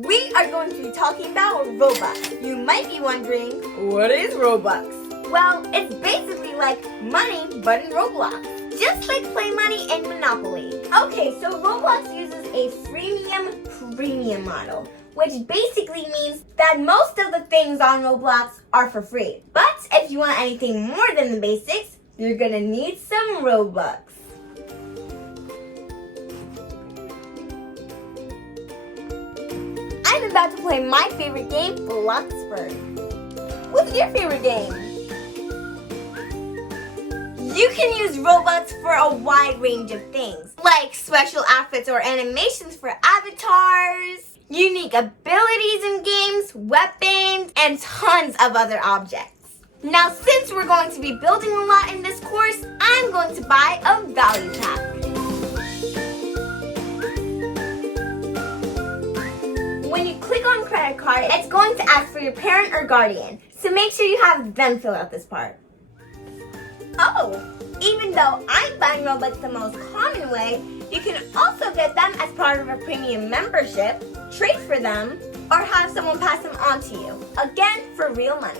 We are going to be talking about Robux. You might be wondering, what is Robux? Well, it's basically like money, but in Roblox. Just like Play Money and Monopoly. Okay, so Roblox uses a freemium premium model, which basically means that most of the things on Roblox are for free. But if you want anything more than the basics, you're gonna need some Robux. I'm about to play my favorite game, Bloxburg. What's your favorite game? You can use Robux for a wide range of things, like special outfits or animations for avatars, unique abilities in games, weapons, and tons of other objects. Now, since we're going to be building a lot in this course, I'm going to buy a value pack. When you click on credit card, it's going to ask for your parent or guardian, so make sure you have them fill out this part. Oh, even though I'm buying Robux the most common way, you can also get them as part of a premium membership, trade for them, or have someone pass them on to you, again for real money.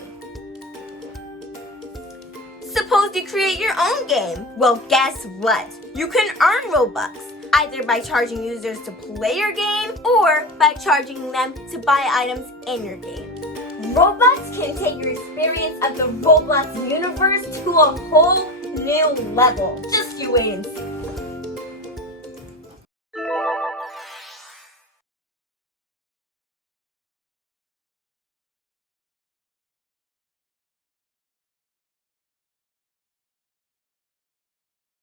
Suppose you create your own game. Well, guess what? You can earn Robux, either by charging users to play your game or by charging them to buy items in your game. Robux can take your experience of the Roblox universe to a whole new level. Just you wait and see.